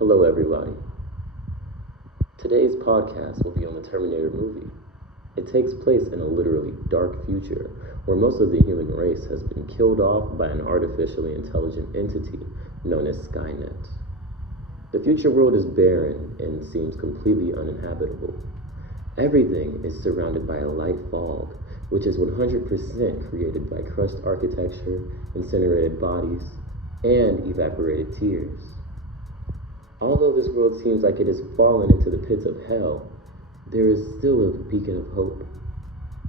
Hello, everybody. Today's podcast will be on the Terminator movie. It takes place in a literally dark future where most of the human race has been killed off by an artificially intelligent entity known as Skynet. The future world is barren and seems completely uninhabitable. Everything is surrounded by a light fog, which is 100% created by crushed architecture, incinerated bodies, and evaporated tears. Although this world seems like it has fallen into the pits of hell, there is still a beacon of hope.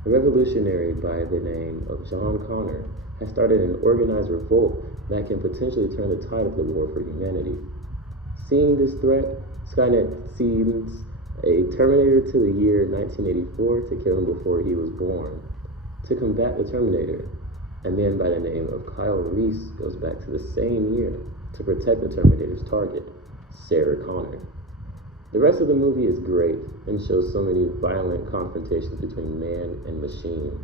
A revolutionary by the name of John Connor has started an organized revolt that can potentially turn the tide of the war for humanity. Seeing this threat, Skynet sends a Terminator to the year 1984 to kill him before he was born. To combat the Terminator, a man by the name of Kyle Reese goes back to the same year to protect the Terminator's target, Sarah Connor. The rest of the movie is great and shows so many violent confrontations between man and machine.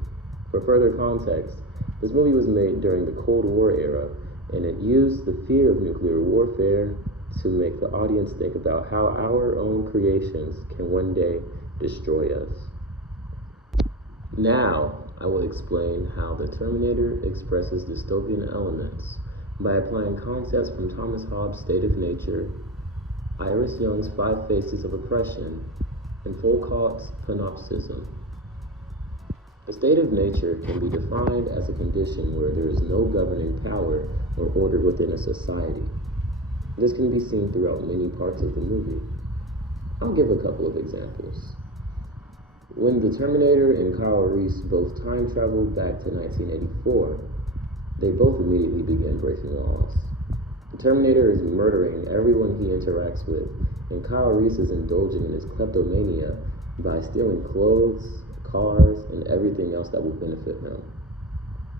For further context, this movie was made during the Cold War era, and it used the fear of nuclear warfare to make the audience think about how our own creations can one day destroy us. Now, I will explain how the Terminator expresses dystopian elements by applying concepts from Thomas Hobbes' State of Nature, Iris Young's 5 Faces of Oppression, and Foucault's Panopticism. A state of nature can be defined as a condition where there is no governing power or order within a society. This can be seen throughout many parts of the movie. I'll give a couple of examples. When the Terminator and Kyle Reese both time traveled back to 1984, they both immediately began breaking laws. The Terminator is murdering everyone he interacts with, and Kyle Reese is indulging in his kleptomania by stealing clothes, cars, and everything else that will benefit him.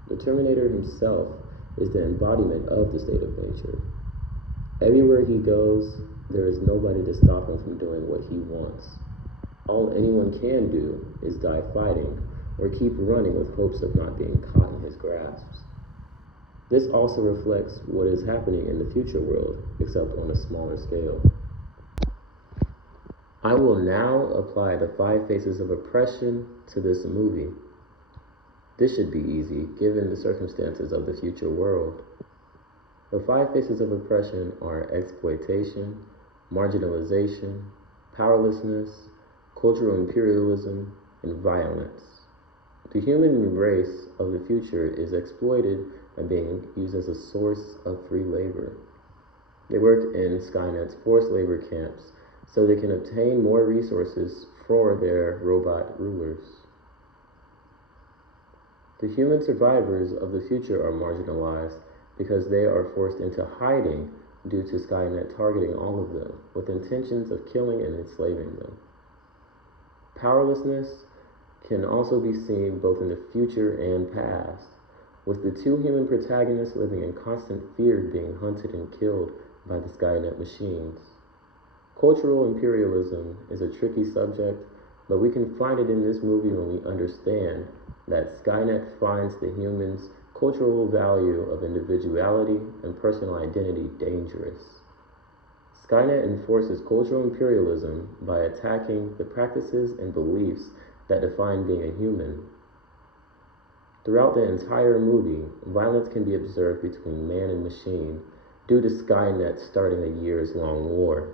The Terminator himself is the embodiment of the state of nature. Everywhere he goes, there is nobody to stop him from doing what he wants. All anyone can do is die fighting or keep running with hopes of not being caught in his grasps. This also reflects what is happening in the future world, except on a smaller scale. I will now apply the 5 Faces of Oppression to this movie. This should be easy, given the circumstances of the future world. The 5 Faces of Oppression are exploitation, marginalization, powerlessness, cultural imperialism, and violence. The human race of the future is exploited and being used as a source of free labor. They work in Skynet's forced labor camps so they can obtain more resources for their robot rulers. The human survivors of the future are marginalized because they are forced into hiding due to Skynet targeting all of them with intentions of killing and enslaving them. Powerlessness can also be seen both in the future and past, with the 2 human protagonists living in constant fear of being hunted and killed by the Skynet machines. Cultural imperialism is a tricky subject, but we can find it in this movie when we understand that Skynet finds the humans' cultural value of individuality and personal identity dangerous. Skynet enforces cultural imperialism by attacking the practices and beliefs that define being a human. Throughout the entire movie, violence can be observed between man and machine due to Skynet starting a years-long war.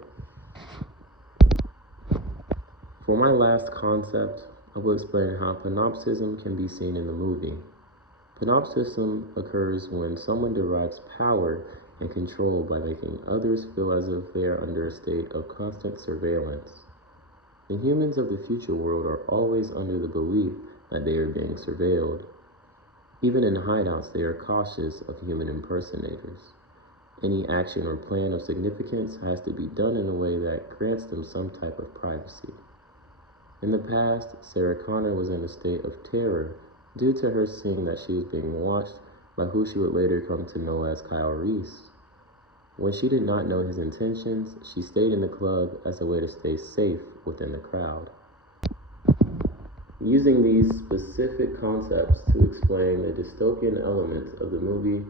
For my last concept, I will explain how panopticism can be seen in the movie. Panopticism occurs when someone derives power and control by making others feel as if they are under a state of constant surveillance. The humans of the future world are always under the belief that they are being surveilled. Even in hideouts, they are cautious of human impersonators. Any action or plan of significance has to be done in a way that grants them some type of privacy. In the past, Sarah Connor was in a state of terror due to her seeing that she was being watched by who she would later come to know as Kyle Reese. When she did not know his intentions, she stayed in the club as a way to stay safe within the crowd. Using these specific concepts to explain the dystopian elements of the movie,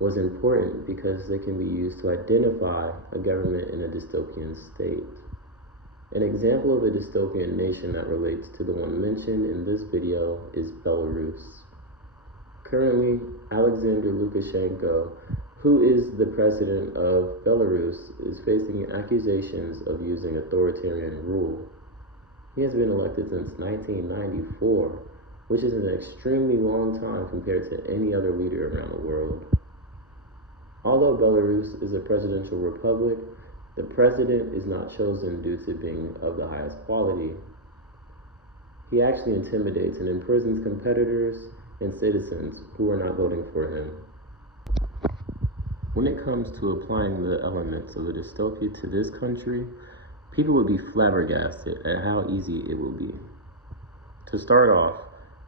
was important because they can be used to identify a government in a dystopian state. An example of a dystopian nation that relates to the one mentioned in this video is Belarus. Currently, Alexander Lukashenko, who is the president of Belarus, is facing accusations of using authoritarian rule. He has been elected since 1994, which is an extremely long time compared to any other leader around the world. Although Belarus is a presidential republic, the president is not chosen due to being of the highest quality. He actually intimidates and imprisons competitors and citizens who are not voting for him. When it comes to applying the elements of a dystopia to this country, people would be flabbergasted at how easy it will be. To start off,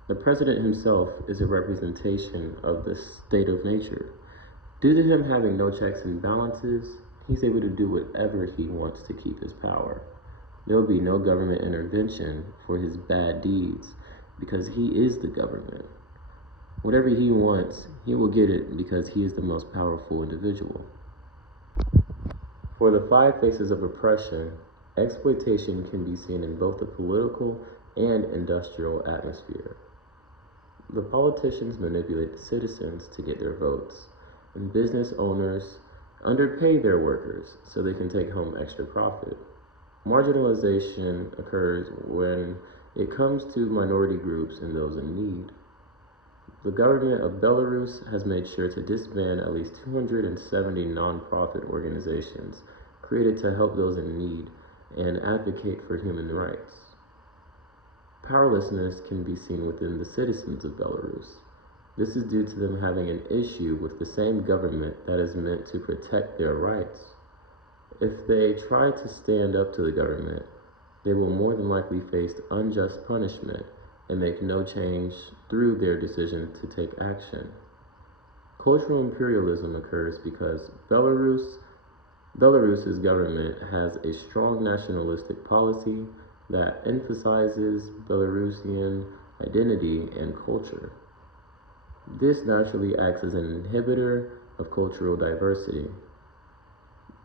the president himself is a representation of the state of nature. Due to him having no checks and balances, he's able to do whatever he wants to keep his power. There will be no government intervention for his bad deeds because he is the government. Whatever he wants, he will get it because he is the most powerful individual. For the 5 faces of oppression, exploitation can be seen in both the political and industrial atmosphere. The politicians manipulate the citizens to get their votes, and business owners underpay their workers so they can take home extra profit. Marginalization occurs when it comes to minority groups and those in need. The government of Belarus has made sure to disband at least 270 non-profit organizations created to help those in need and advocate for human rights. Powerlessness can be seen within the citizens of Belarus. This is due to them having an issue with the same government that is meant to protect their rights. If they try to stand up to the government, they will more than likely face unjust punishment and make no change through their decision to take action. Cultural imperialism occurs because Belarus's government has a strong nationalistic policy that emphasizes Belarusian identity and culture. This naturally acts as an inhibitor of cultural diversity.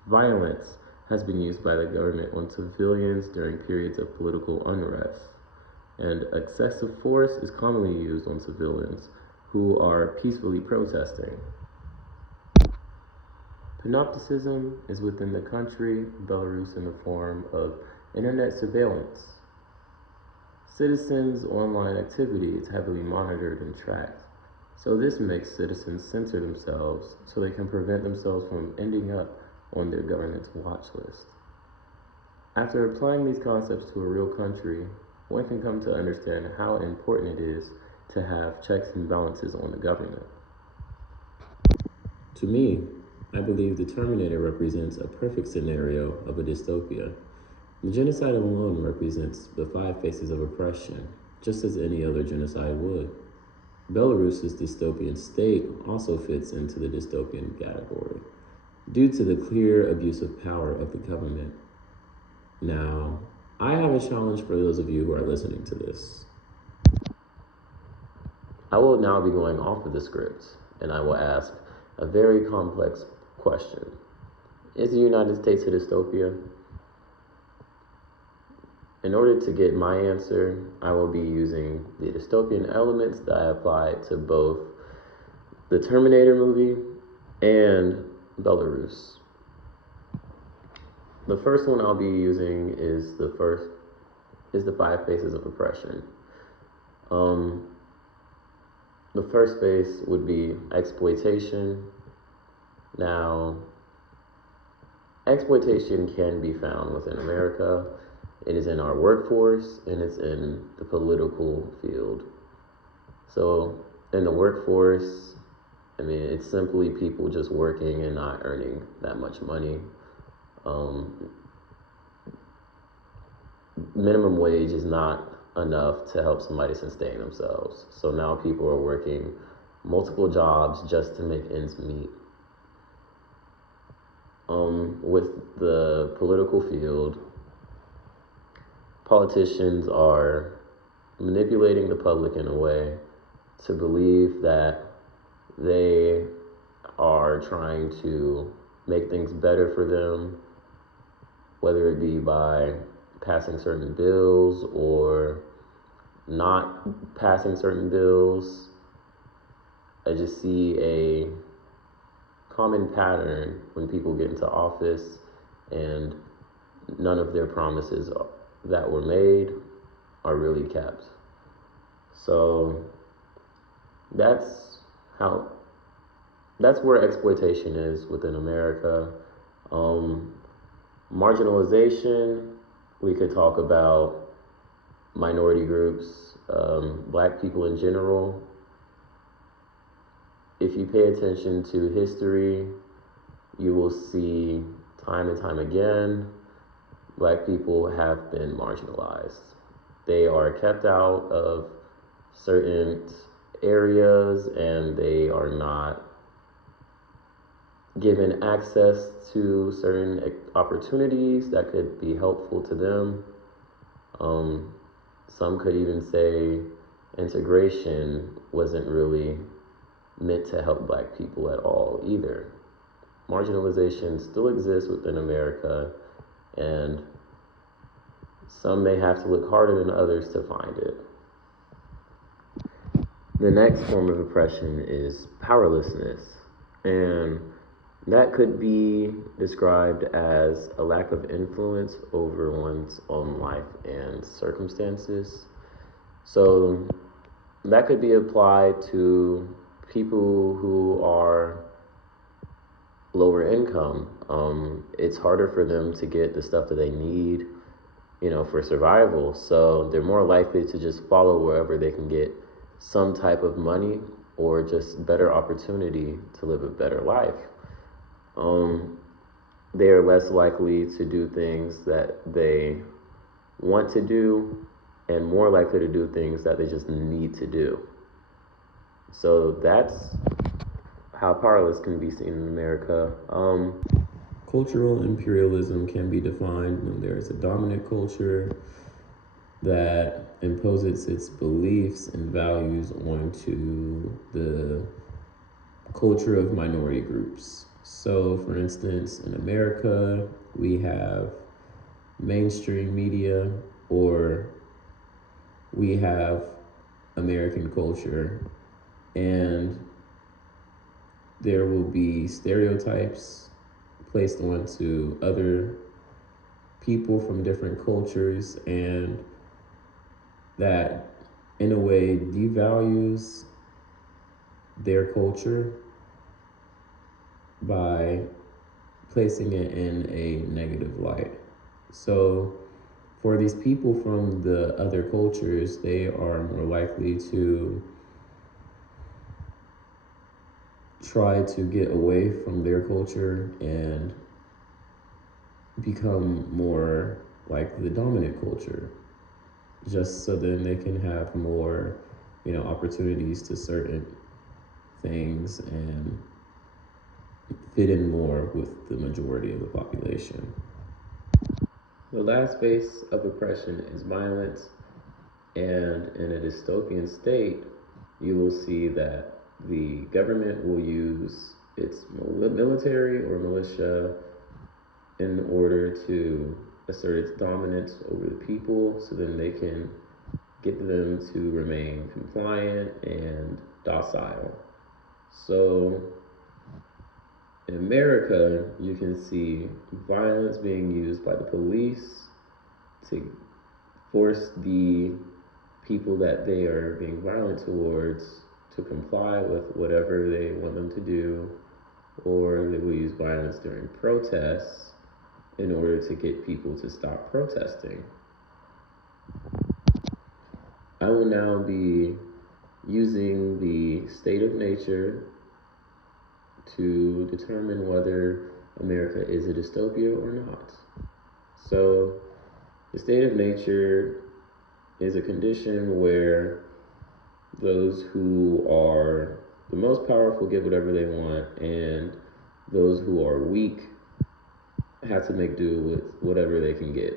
Violence has been used by the government on civilians during periods of political unrest, and excessive force is commonly used on civilians who are peacefully protesting. Panopticism is within the country, Belarus, in the form of internet surveillance. Citizens' online activity is heavily monitored and tracked. So this makes citizens censor themselves so they can prevent themselves from ending up on their government's watch list. After applying these concepts to a real country, one can come to understand how important it is to have checks and balances on the government. To me, I believe the Terminator represents a perfect scenario of a dystopia. The genocide alone represents the 5 faces of oppression, just as any other genocide would. Belarus's dystopian state also fits into the dystopian category, due to the clear abuse of power of the government. Now, I have a challenge for those of you who are listening to this. I will now be going off of the script, and I will ask a very complex question. Is the United States a dystopia? In order to get my answer, I will be using the dystopian elements that I applied to both the Terminator movie and Belarus. The first one I'll be using is the 5 faces of oppression. The first phase would be exploitation. Now, exploitation can be found within America. It is in our workforce, and it's in the political field. So, in the workforce, it's simply people just working and not earning that much money. Minimum wage is not enough to help somebody sustain themselves. So now people are working multiple jobs just to make ends meet. With the political field, politicians are manipulating the public in a way to believe that they are trying to make things better for them, whether it be by passing certain bills or not passing certain bills. I just see a common pattern when people get into office and none of their promises that were made are really kept. So that's how that's where exploitation is within America. Marginalization, we could talk about minority groups, black people in general. If you pay attention to history, you will see time and time again, black people have been marginalized. They are kept out of certain areas and they are not given access to certain opportunities that could be helpful to them. Some could even say integration wasn't really meant to help black people at all either. Marginalization still exists within America, and some may have to look harder than others to find it. The next form of oppression is powerlessness, and that could be described as a lack of influence over one's own life and circumstances. So that could be applied to people who are lower income. It's harder for them to get the stuff that they need, for survival. So they're more likely to just follow wherever they can get some type of money or just better opportunity to live a better life. They are less likely to do things that they want to do and more likely to do things that they just need to do. So that's how powerless can be seen in America. Cultural imperialism can be defined when there is a dominant culture that imposes its beliefs and values onto the culture of minority groups. So, for instance, in America, we have mainstream media, or we have American culture, and there will be stereotypes placed onto other people from different cultures, and that in a way devalues their culture by placing it in a negative light. So for these people from the other cultures, they are more likely to try to get away from their culture and become more like the dominant culture, just so then they can have more, opportunities to certain things and fit in more with the majority of the population. The last base of oppression is violence, and in a dystopian state, you will see that the government will use its military or militia in order to assert its dominance over the people, so then they can get them to remain compliant and docile. So in America, you can see violence being used by the police to force the people that they are being violent towards to comply with whatever they want them to do, or they will use violence during protests in order to get people to stop protesting. I will now be using the state of nature to determine whether America is a dystopia or not. So, the state of nature is a condition where those who are the most powerful get whatever they want, and those who are weak have to make do with whatever they can get.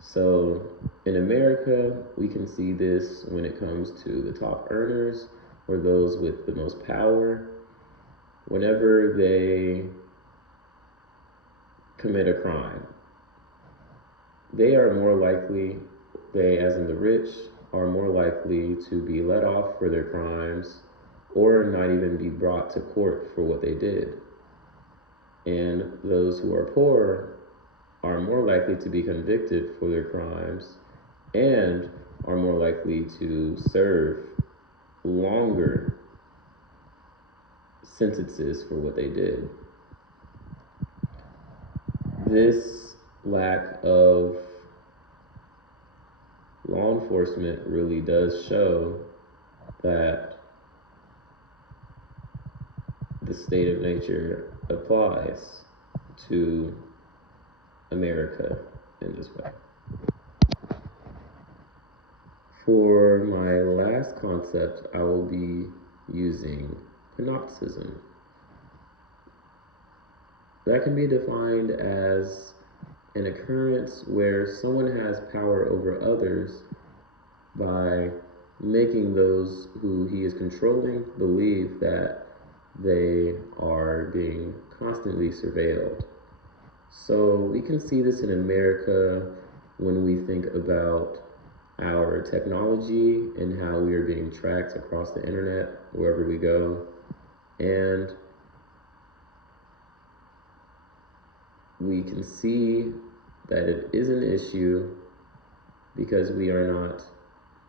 So in America, we can see this when it comes to the top earners or those with the most power. whenever they commit a crime, they are more likely, they as in the rich, are more likely to be let off for their crimes or not even be brought to court for what they did. And those who are poor are more likely to be convicted for their crimes and are more likely to serve longer sentences for what they did. This lack of law enforcement really does show that the state of nature applies to America in this way. For my last concept, I will be using panopticism. That can be defined as an occurrence where someone has power over others by making those who he is controlling believe that they are being constantly surveilled. So we can see this in America when we think about our technology and how we are being tracked across the internet wherever we go. And we can see that it is an issue because we are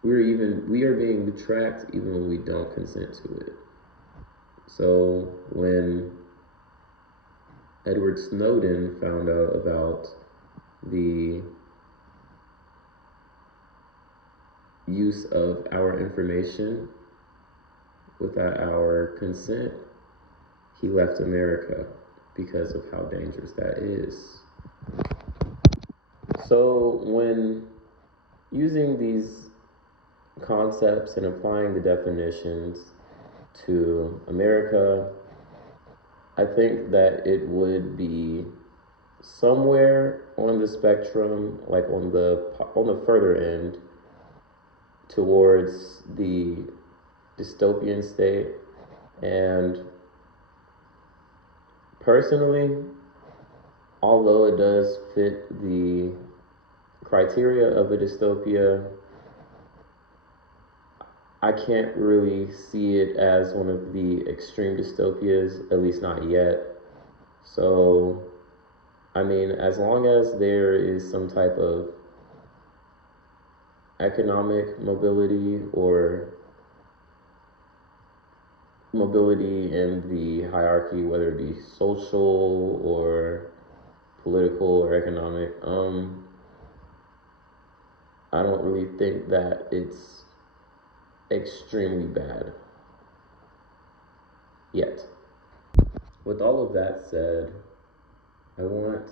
being tracked even when we don't consent to it. So when Edward Snowden found out about the use of our information without our consent, he left America because of how dangerous that is. So when using these concepts and applying the definitions to America, I think that it would be somewhere on the spectrum, like on the further end, towards the dystopian state. And personally, although it does fit the criteria of a dystopia, I can't really see it as one of the extreme dystopias, at least not yet. So, I mean, as long as there is some type of economic mobility or mobility in the hierarchy, whether it be social or political or economic, I don't really think that it's extremely bad yet. With all of that said, I want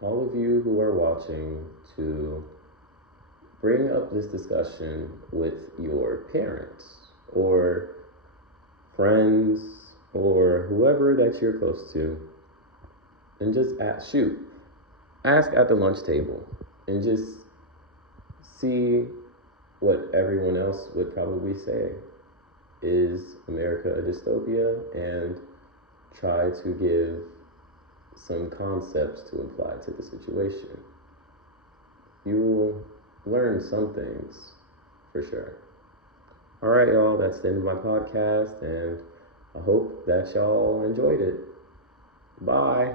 all of you who are watching to bring up this discussion with your parents or friends or whoever that you're close to, and just ask at the lunch table and just see what everyone else would probably say. Is America a dystopia? And try to give some concepts to apply to the situation. You will learn some things for sure. All right, y'all, that's the end of my podcast, and I hope that y'all enjoyed it. Bye.